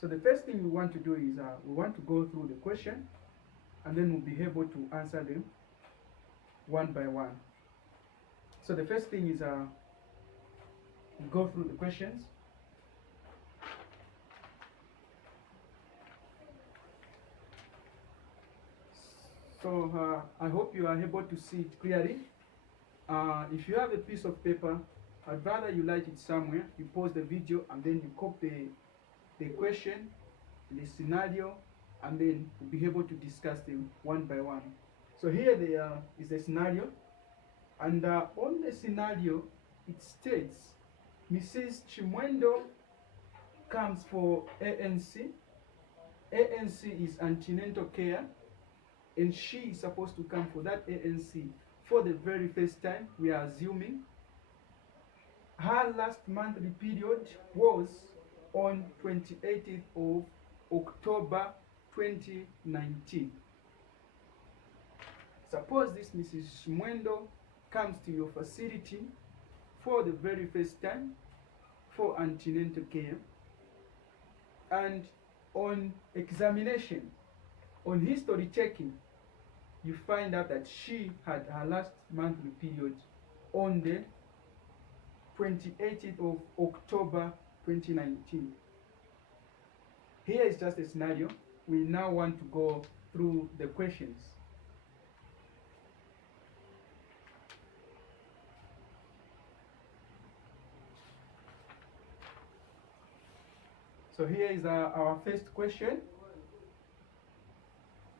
So the first thing we want to do is we want to go through the question, and then we'll be able to answer them one by one. So the first thing is we go through the questions. So I hope you are able to see it clearly. If you have a piece of paper, I'd rather you write it somewhere. You pause the video and then you copy the question, the scenario, and then we'll be able to discuss them one by one. So here is the scenario, and on the scenario it states Mrs. Chimwendo comes for ANC. ANC is antenatal care, and she is supposed to come for that ANC for the very first time. We are assuming her last monthly period was on 28th of October 2019. Suppose this Mrs. Mwendo comes to your facility for the very first time for antenatal care, and on examination, on history checking, you find out that she had her last monthly period on the 28th of October 2019. Here is just a scenario. We now want to go through the questions. So here is our first question.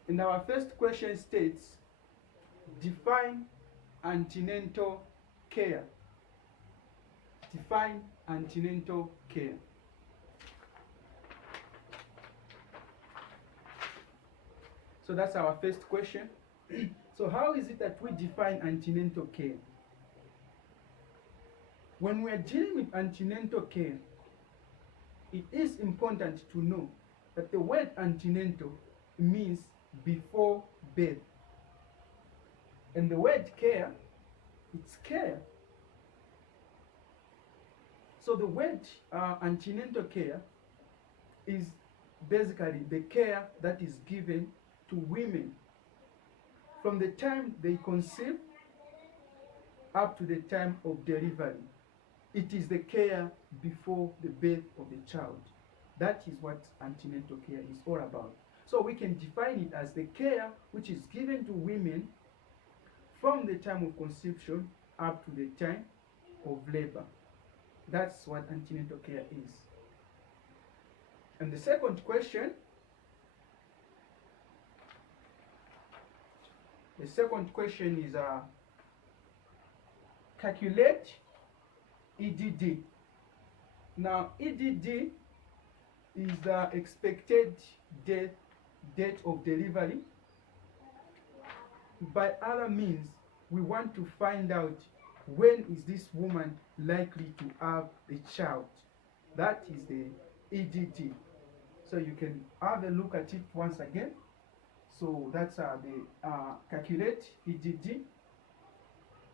And our first question states, define antenatal care. Define antenatal care. So that's our first question. So how is it that we define antenatal care? When we are dealing with antenatal care, it is important to know that the word antenatal means before birth. And the word care, it's care. So the word antenatal care is basically the care that is given to women from the time they conceive up to the time of delivery. It is the care before the birth of the child. That is what antenatal care is all about. So we can define it as the care which is given to women from the time of conception up to the time of labor. That's what antenatal care is. And the second question, is calculate EDD. Now EDD is the expected date of delivery. By other means, we want to find out when is this woman likely to have the child. That is the EDD. So you can have a look at it once again. So that's the calculate EDD.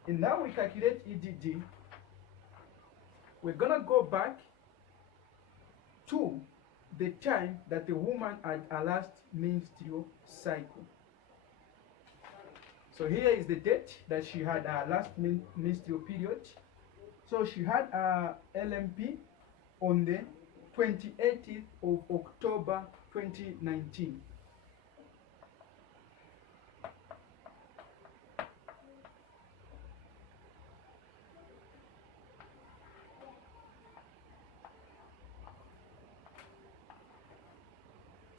And now we calculate EDD. We're gonna go back to the time that the woman had her last menstrual cycle. So here is the date that she had her last menstrual period. So she had her LMP on the 28th of October 2019.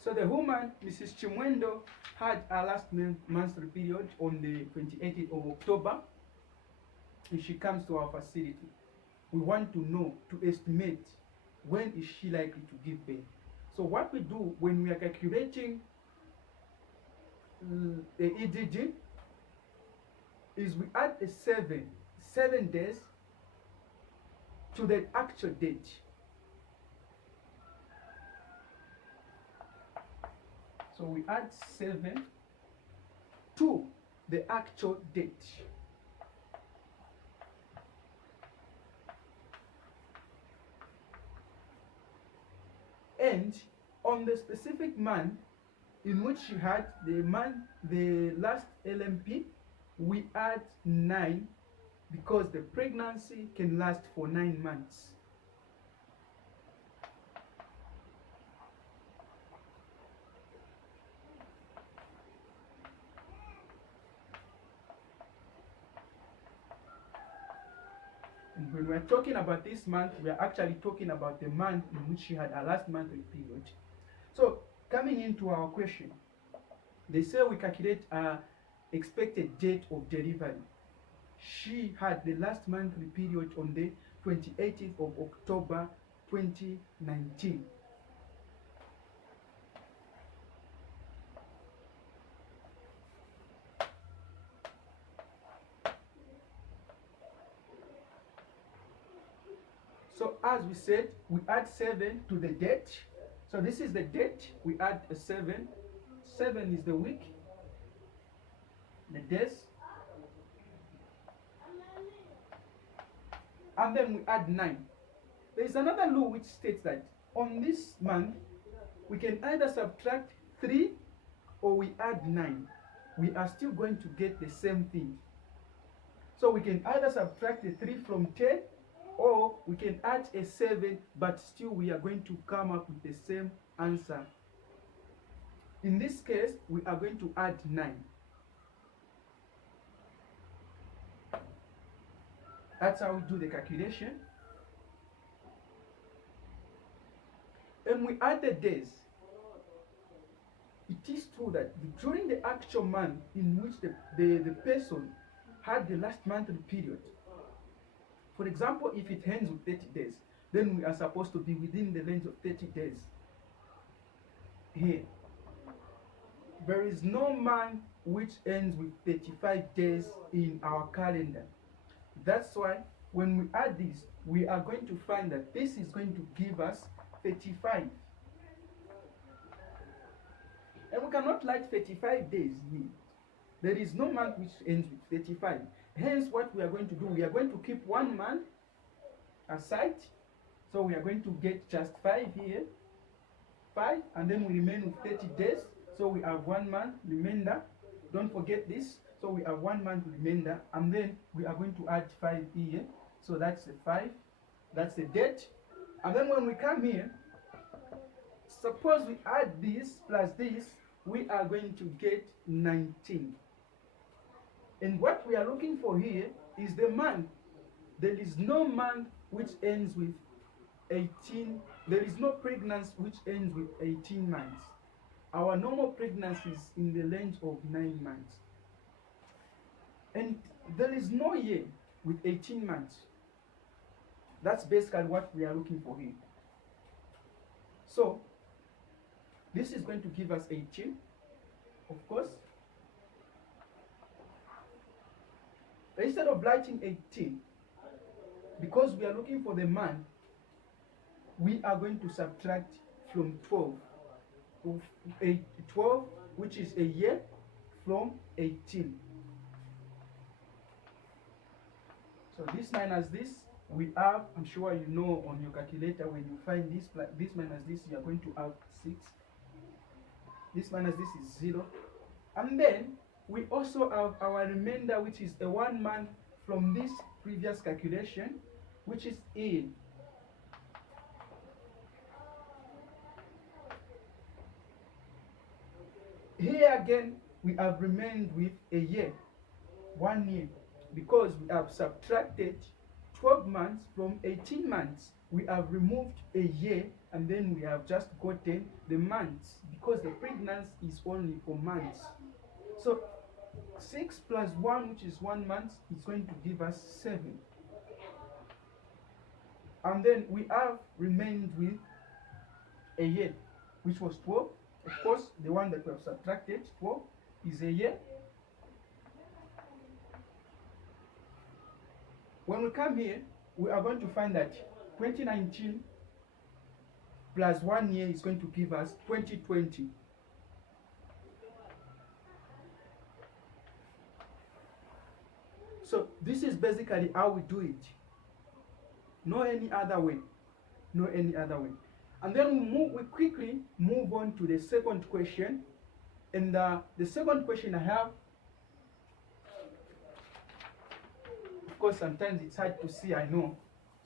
So the woman, Mrs. Chimwendo, had her last menstrual period on the 28th of October, and she comes to our facility. We want to know, to estimate, when is she likely to give birth. So what we do when we are calculating the EDD is we add a 7 days to the actual date. So we add 7 to the actual date. And on the specific month in which she had the last LMP, we add 9 because the pregnancy can last for 9 months. And when we're talking about this month, we're actually talking about the month in which she had her last monthly period. So coming into our question, they say we calculate a expected date of delivery. She had the last monthly period on the 28th of October 2019. So as we said, we add 7 to the date. So this is the date, we add a 7. 7 is the week, the days, and then we add 9. There is another law which states that on this month, we can either subtract 3 or we add 9. We are still going to get the same thing. So we can either subtract the 3 from 10, or we can add a 7, but still we are going to come up with the same answer. In this case, we are going to add 9. That's how we do the calculation. And we add the days. It is true that during the actual month in which the person had the last monthly period, for example, if it ends with 30 days, then we are supposed to be within the range of 30 days. Here, there is no month which ends with 35 days in our calendar. That's why when we add this, we are going to find that this is going to give us 35. And we cannot write 35 days here. There is no month which ends with 35. Hence, what we are going to do, we are going to keep 1 month aside. So we are going to get just 5 here. 5, and then we remain with 30 days. So we have 1 month remainder. Don't forget this. So we have 1 month remainder, and then we are going to add 5 here. So that's the 5. That's the date. And then when we come here, suppose we add this plus this, we are going to get 19. And what we are looking for here is the month. There is no month which ends with 18. There is no pregnancy which ends with 18 months. Our normal pregnancy is in the range of 9 months. And there is no year with 18 months. That's basically what we are looking for here. So, this is going to give us 18, of course. Instead of writing 18, because we are looking for the month, we are going to subtract from 12. 12, which is a year, from 18. So this minus this, we have, I'm sure you know on your calculator, when you find this minus this, you are going to have 6. This minus this is 0. And then we also have our remainder, which is a 1 month from this previous calculation, which is in. Here again, we have remained with a year, 1 year, because we have subtracted 12 months from 18 months. We have removed a year, and then we have just gotten the months, because the pregnancy is only for months. So 6 plus 1, which is 1 month, is going to give us 7. And then we have remained with a year, which was 12. Of course, the one that we have subtracted, 12, is a year. When we come here, we are going to find that 2019 plus 1 year is going to give us 2020. So this is basically how we do it. No any other way. No any other way. And then we quickly move on to the second question. And the second question I have, of course, sometimes it's hard to see, I know.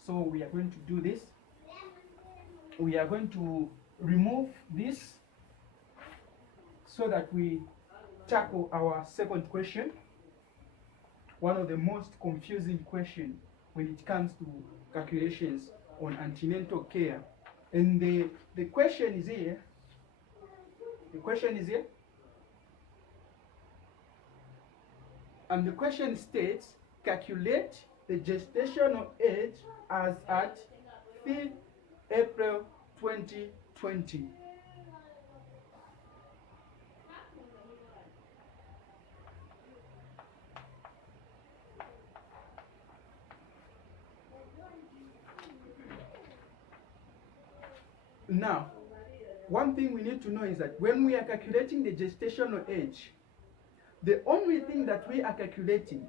So we are going to do this. We are going to remove this so that we tackle our second question. One of the most confusing questions when it comes to calculations on antenatal care. And the question is here. The question is here. And the question states, calculate the gestational age as at 5th April 2020. Now, one thing we need to know is that when we are calculating the gestational age, the only thing that we are calculating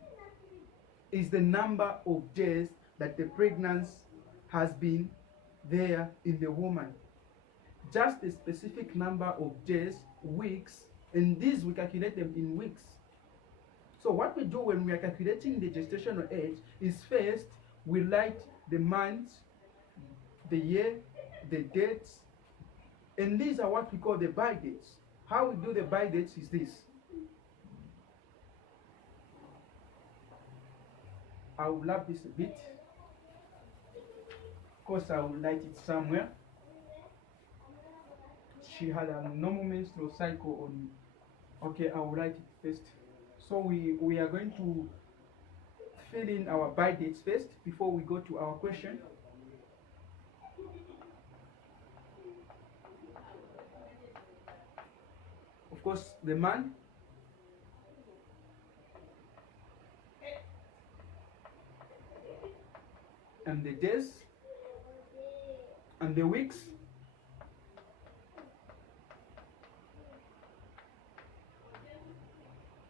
is the number of days that the pregnancy has been there in the woman. Just a specific number of days, weeks, and these we calculate them in weeks. So what we do when we are calculating the gestational age is first we write the month, the year, the dates, and these are what we call the by dates. How we do the by dates is this. I will love this a bit. Of course, I will write it somewhere. She had a normal menstrual cycle on. Okay, I will write it first. So we are going to fill in our by dates first before we go to our question. Of course, the month, and the days, and the weeks,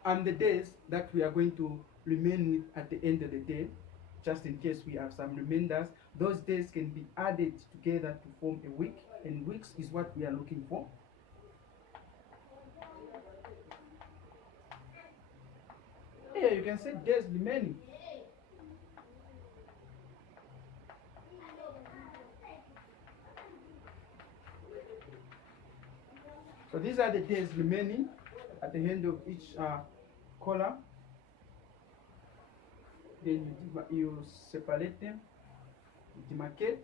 and the days that we are going to remain with at the end of the day, just in case we have some remainders. Those days can be added together to form a week, and weeks is what we are looking for. Here you can say days remaining. So these are the days remaining at the end of each column. Then you separate them, demarcate,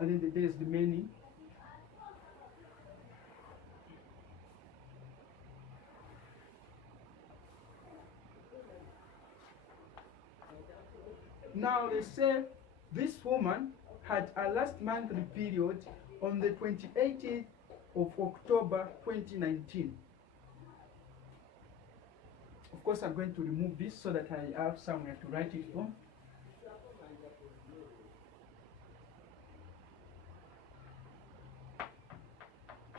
and then the days remaining. Now they say this woman had a last monthly period on the 28th of October 2019. Of course, I'm going to remove this so that I have somewhere to write it from.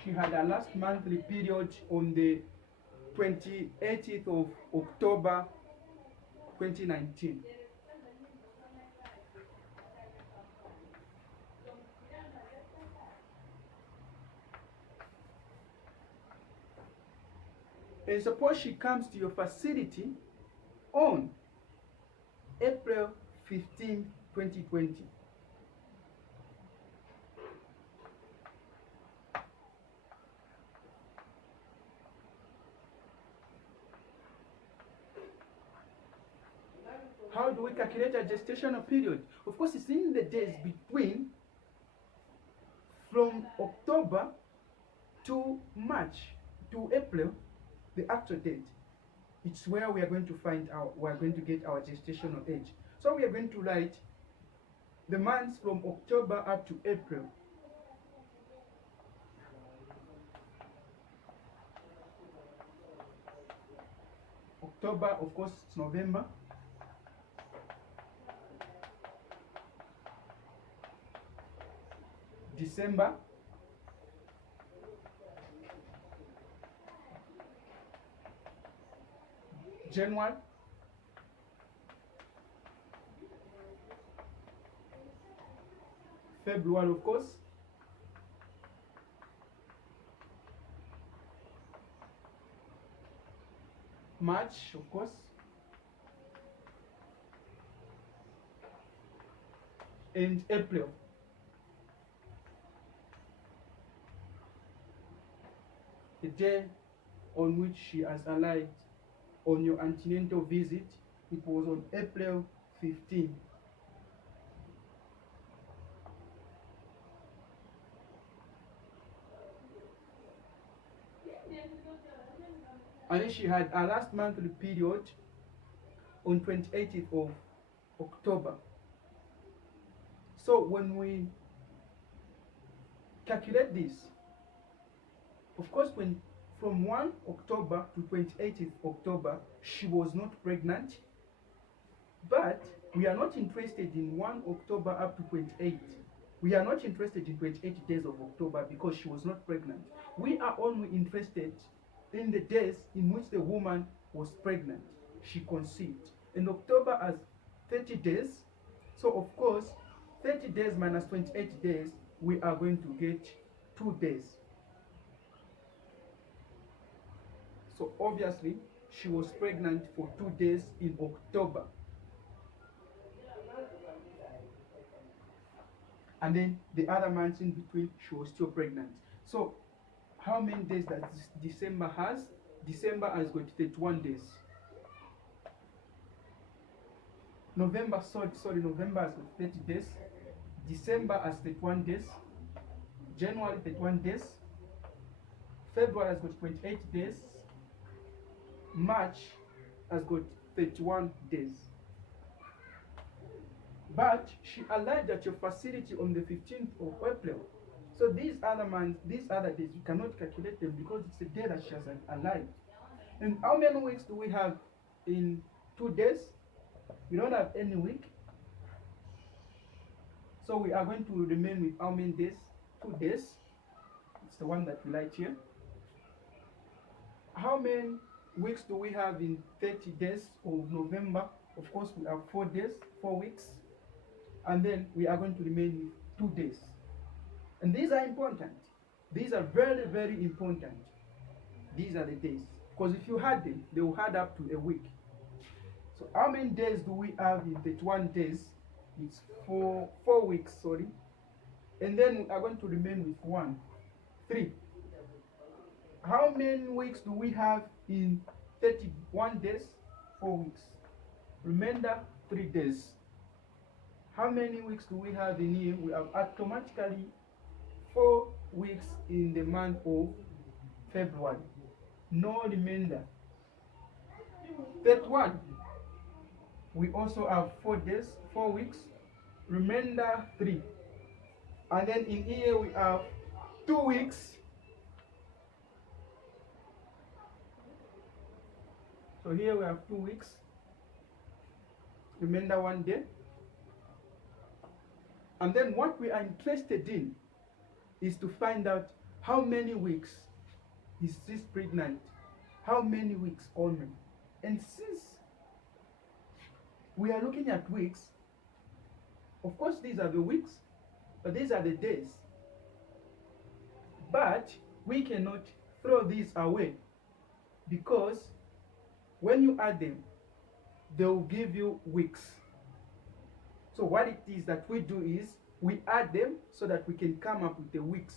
She had a last monthly period on the 28th of October 2019. And suppose she comes to your facility on April 15, 2020. How do we calculate a gestational period? Of course, it's in the days between from October to March to April, the actual date. It's where we are going to find out, we are going to get our gestational age. So we are going to write the months from October up to April. October, of course, it's November. December. January. February, of course. March, of course. And April. The day on which she has arrived on your antenatal visit, it was on April 15. And then she had her last monthly period on 28th of October. So when we calculate this, of course, when from 1 October to 28th October, she was not pregnant, but we are not interested in 1 October up to 28. We are not interested in 28 days of October because she was not pregnant. We are only interested in the days in which the woman was pregnant. She conceived. And October has 30 days. So of course, 30 days minus 28 days, we are going to get 2 days. So obviously, she was pregnant for 2 days in October. And then the other months in between, she was still pregnant. So how many days that December has? December has got 31 days. November has got 30 days. December has 31 days. January 31 days. February has got 28 days. March has got 31 days. But she arrived at your facility on the 15th of April. So these other months, these other days, you cannot calculate them because it's the day that she has arrived. And how many weeks do we have in 2 days? We don't have any week. So we are going to remain with how many days? 2 days. It's the one that we write here. How many weeks do we have in 30 days of November? Of course, we have 4 days, 4 weeks. And then we are going to remain with 2 days. And these are important. These are very, very important. These are the days. Because if you add them, they will add up to a week. So how many days do we have in 31 days? It's 4 weeks, sorry. And then we are going to remain with 3. How many weeks do we have in 31 days? 4 weeks. Remainder 3 days. How many weeks do we have in here? We have automatically 4 weeks in the month of February. No remainder. 31. We also have 4 days, 4 weeks. Remainder 3. And then in here we have 2 weeks. So here we have 2 weeks. Remainder 1 day. And then what we are interested in is to find out how many weeks is this pregnant, how many weeks only. And since we are looking at weeks, of course these are the weeks, but these are the days. But we cannot throw these away because when you add them, they will give you weeks. So what it is that we do is we add them so that we can come up with the weeks.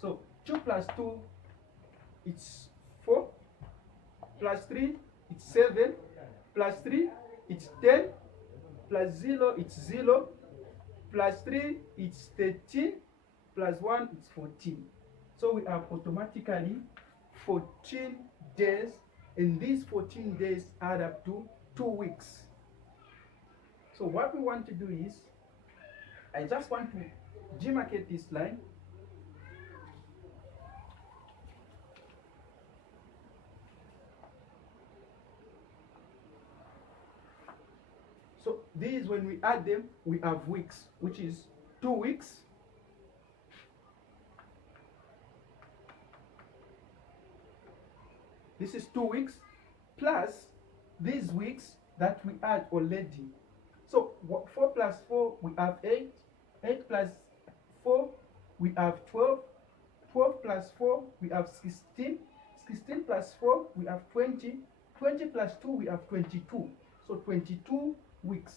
So 2 plus 2, it's 4. Plus 3, it's 7. Plus 3, it's 10. Plus 0, it's 0. Plus 3, it's 13. Plus 1, it's 14. So we have automatically 14 days, and these 14 days add up to 2 weeks. So what we want to do is, I just want to demarcate this line. So these, when we add them, we have weeks, which is 2 weeks. This is 2 weeks, plus these weeks that we add already. So 4 plus 4, we have 8. 8 plus 4, we have 12. 12 plus 4, we have 16. 16 plus 4, we have 20. 20 plus 2, we have 22. So 22 weeks.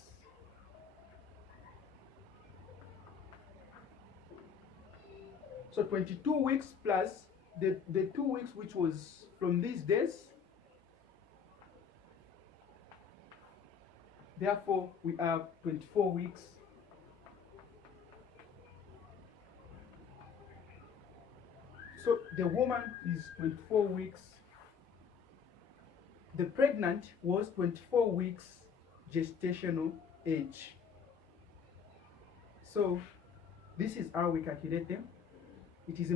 So 22 weeks plus the 2 weeks which was from these days. Therefore, we have 24 weeks. So the woman is 24 weeks. The pregnant was 24 weeks gestational age. So this is how we calculate them. It is